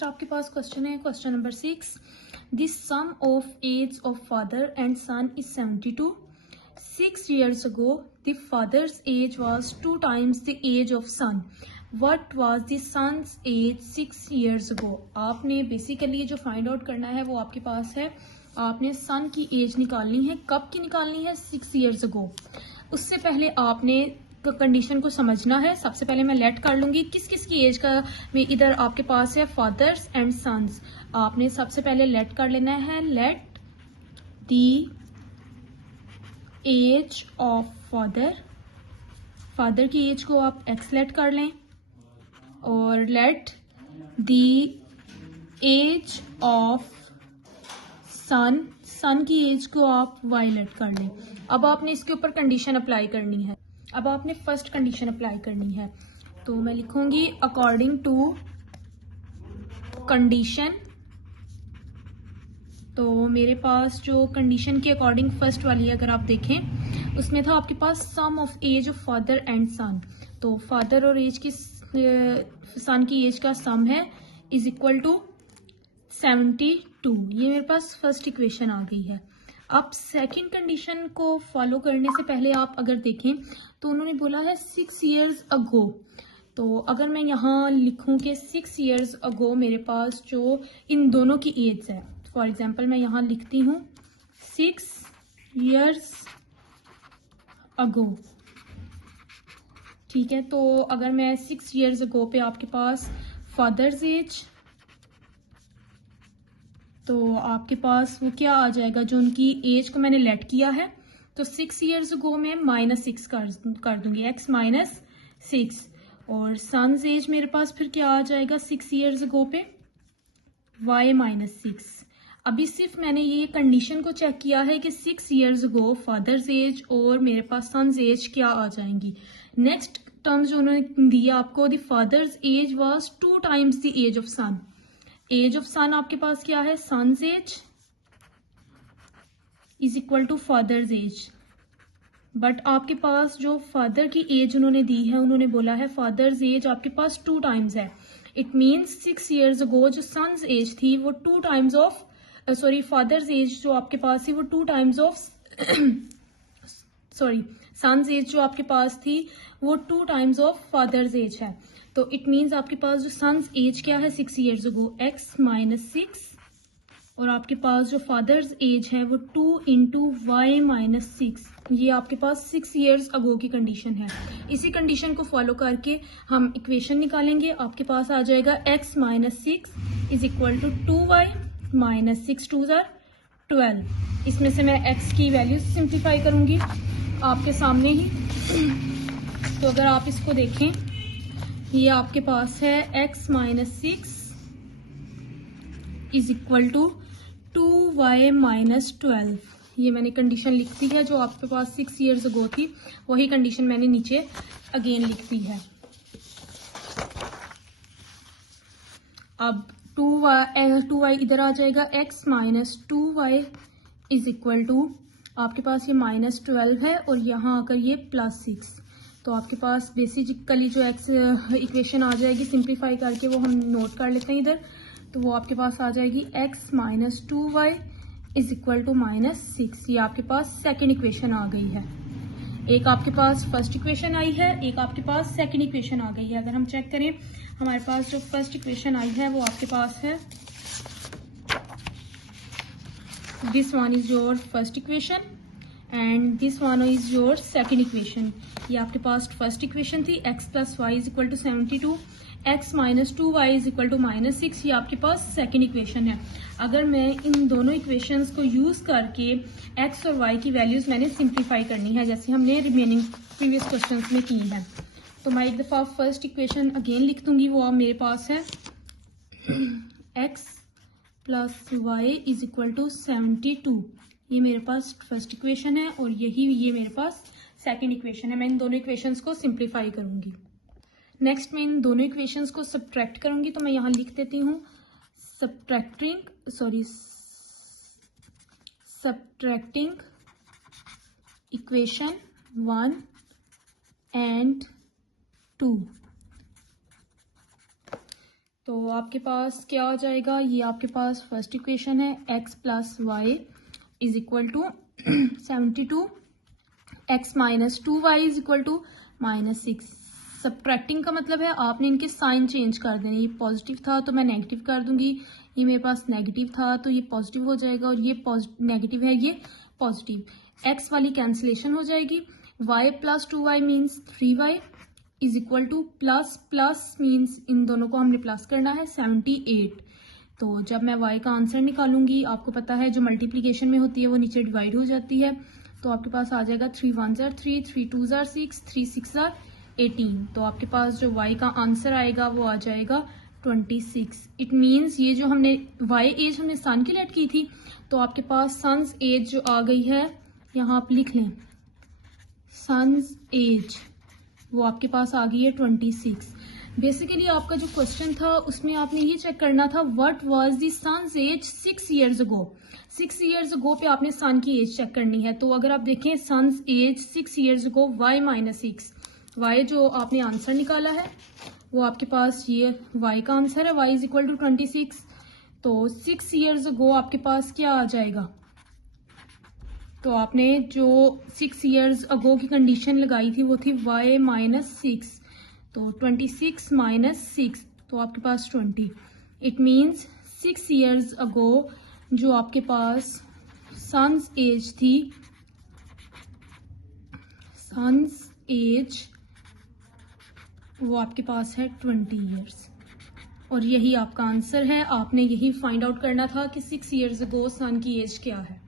तो आपके पास क्वेश्चन है, question number 6। The sum of age of father and son is 72। 6 years ago the father's age was 2 times the age of son. What was the son's age 6 years ago? आपने basically जो find out करना है वो आपके पास है, आपने सन की एज निकालनी है। कब की निकालनी है? 6 years ago। उससे पहले आपने कंडीशन को समझना है। सबसे पहले मैं लेट कर लूंगी किस किस की एज का में इधर आपके पास है फादर्स एंड सन्स। आपने सबसे पहले लेट कर लेना है, let the age of father, father की एज को आप एक्स लेट कर लें, और let the age of son, son की एज को आप वाई लेट कर लें। अब आपने इसके ऊपर कंडीशन अप्लाई करनी है। अब आपने फर्स्ट कंडीशन अप्लाई करनी है, तो मैं लिखूंगी अकॉर्डिंग टू कंडीशन। तो मेरे पास जो कंडीशन के अकॉर्डिंग फर्स्ट वाली है, अगर आप देखें उसमें था आपके पास sum of age of father and son. तो फादर और एज की सन की एज का सम है इज इक्वल टू 72। ये मेरे पास फर्स्ट इक्वेशन आ गई है। अब सेकंड कंडीशन को फॉलो करने से पहले आप अगर देखें तो उन्होंने बोला है 6 years ago। तो अगर मैं यहाँ लिखूं कि 6 years ago मेरे पास जो इन दोनों की एज है, फॉर एग्जांपल मैं यहाँ लिखती हूँ 6 years ago, ठीक है। तो अगर मैं 6 years ago पे आपके पास फादर्स एज, तो आपके पास वो क्या आ जाएगा, जो उनकी एज को मैंने लेट किया है, तो 6 years ago में -6 कर दूंगी, x -6। और सन्स एज मेरे पास फिर क्या आ जाएगा 6 years ago पे, y -6। अभी सिर्फ मैंने ये कंडीशन को चेक किया है कि 6 years ago फादर्स एज और मेरे पास सन्स एज क्या आ जाएंगी। नेक्स्ट टर्म्स जो उन्होंने दिया आपको, the father's age was 2 times the age of son. Age of son आपके पास क्या है, son's age is equal to father's age. But आपके पास जो फादर की एज उन्होंने दी है, उन्होंने बोला है फादर्स एज आपके पास 2 times है। इट मीन्स 6 years ago जो सन्स एज थी वो 2 times of, sorry father's age जो आपके पास थी वो 2 times of sorry son's age जो आपके पास थी वो 2 times ऑफ फादर्स एज है। तो इट मीन्स आपके पास जो सन्स एज क्या है 6 years ago, x -6, और आपके पास जो फादर्स एज है वो 2 × y -6। ये आपके पास 6 years ago की कंडीशन है। इसी कंडीशन को फॉलो करके हम इक्वेशन निकालेंगे। आपके पास आ जाएगा x -6 is equal to 2y -6 2 = 12। इसमें से मैं x की वैल्यू सिंप्लीफाई करूंगी आपके सामने ही। तो अगर आप इसको देखें, ये आपके पास है x -6 is equal to 2y -12। ये मैंने कंडीशन लिख दी है, जो आपके पास 6 years ago थी वही कंडीशन मैंने नीचे अगेन लिख दी है। अब 2y इधर आ जाएगा, x -2y is equal to, आपके पास ये -12 है और यहाँ आकर ये +6। तो आपके पास बेसिकली जो x इक्वेशन आ जाएगी सिंप्लीफाई करके, वो हम नोट कर लेते हैं इधर। तो वो आपके पास आ जाएगी x -2y is equal to -6। ये आपके पास सेकेंड इक्वेशन आ गई है। एक आपके पास फर्स्ट इक्वेशन आई है, एक आपके पास सेकेंड इक्वेशन आ गई है। अगर हम चेक करें, हमारे पास जो फर्स्ट इक्वेशन आई है वो आपके पास है, this one is your first equation and this one is your second equation. ये आपके पास फर्स्ट इक्वेशन थी, x + y is equal to 72, x -2y is equal to -6। ये आपके पास सेकेंड इक्वेशन है। अगर मैं इन दोनों इक्वेशंस को यूज करके x और y की वैल्यूज मैंने सिंप्लीफाई करनी है, जैसे हमने रिमेनिंग प्रीवियस क्वेश्चंस में की है। तो मैं एक दफा फर्स्ट इक्वेशन अगेन लिख दूंगी। वो मेरे पास है x + y is equal to 72। ये मेरे पास फर्स्ट इक्वेशन है और ये मेरे पास सेकेंड इक्वेशन है। मैं इन दोनों इक्वेशंस को सिंप्लीफाई करूंगी। नेक्स्ट मैं इन दोनों इक्वेशंस को सब्ट्रैक्ट करूंगी। तो मैं यहाँ लिख देती हूँ सब्ट्रैक्टिंग इक्वेशन 1 and 2 तो आपके पास क्या हो जाएगा, ये आपके पास फर्स्ट इक्वेशन है, x plus y is equal to 72, x minus 2y is equal to -6। Subtracting का मतलब है आपने इनके साइन चेंज कर देने, ये पॉजिटिव था तो मैं नेगेटिव कर दूंगी, ये मेरे पास नेगेटिव था तो ये पॉजिटिव हो जाएगा, और ये नेगेटिव है ये पॉजिटिव, x वाली कैंसिलेशन हो जाएगी, y plus 2y means 3y is equal two plus means in दोनों को हमने प्लस करना है 78। तो जब मैं y का आंसर निकालूंगी, आपको पता है जो मल्टीप्लीकेशन में होती है वो नीचे डिवाइड हो जाती है, तो आपके पास आ जाएगा 3 1 3, 3 2 6, 3 6 18। तो आपके पास जो y का आंसर आएगा वो आ जाएगा 26। इट मीन्स ये जो हमने y एज हमने सन की लेट की थी, तो आपके पास सन्स एज जो आ गई है, यहाँ आप लिख लें सन्स एज, वो आपके पास आ गई है 26। बेसिकली आपका जो क्वेश्चन था उसमें आपने ये चेक करना था what was the son's age 6 years ago। 6 years ago पे आपने सन की एज चेक करनी है। तो अगर आप देखें son's age 6 years ago y minus 6, y जो आपने आंसर निकाला है वो आपके पास ये y का आंसर है, y इज इक्वल टू 26। तो 6 years ago आपके पास क्या आ जाएगा, तो आपने जो 6 years ago की कंडीशन लगाई थी वो थी y माइनस 6, तो 26 माइनस 6, तो आपके पास 20। इट मीन्स 6 years ago जो आपके पास सन्स एज थी, सन्स एज वो आपके पास है 20 years, और यही आपका आंसर है। आपने यही फाइंड आउट करना था कि 6 years ago सन की एज क्या है।